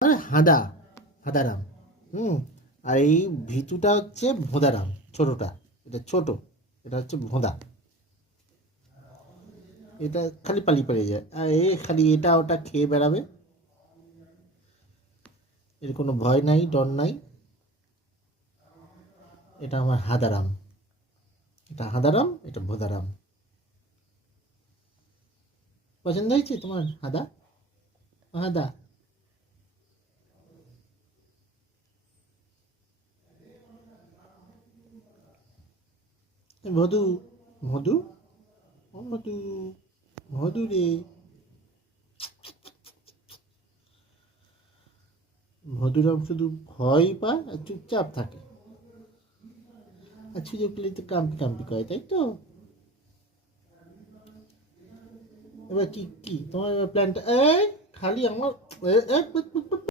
আর হাদা, হাদারাম। হুম। আর এই ভিতুটা হচ্ছে ভোদারাম, ছোটটা। এটা ছোট, এটা হচ্ছে ভোদা। এটা খালি পালিয়ে পালিয়ে যায়, আর এ খালি এটা ওটা খেয়ে বেড়াবে। এর কোনো ভয় নাই, ডর নাই। এটা আমার হাদারাম। এটা হাদারাম, এটা ভোদারাম। পছন্দ হয়েছে তোমার হাদা? হাদা। মধু, মধু, ও মধু, মধু রে। মধুরাম শুধু ভয় পায় আর চুপচাপ থাকে, আর সুযোগ পেলে তো কাম্পি কাম্পি করে, তাই তো? এবার কি কি তোমার এবার প্ল্যানটা? এই খালি আমার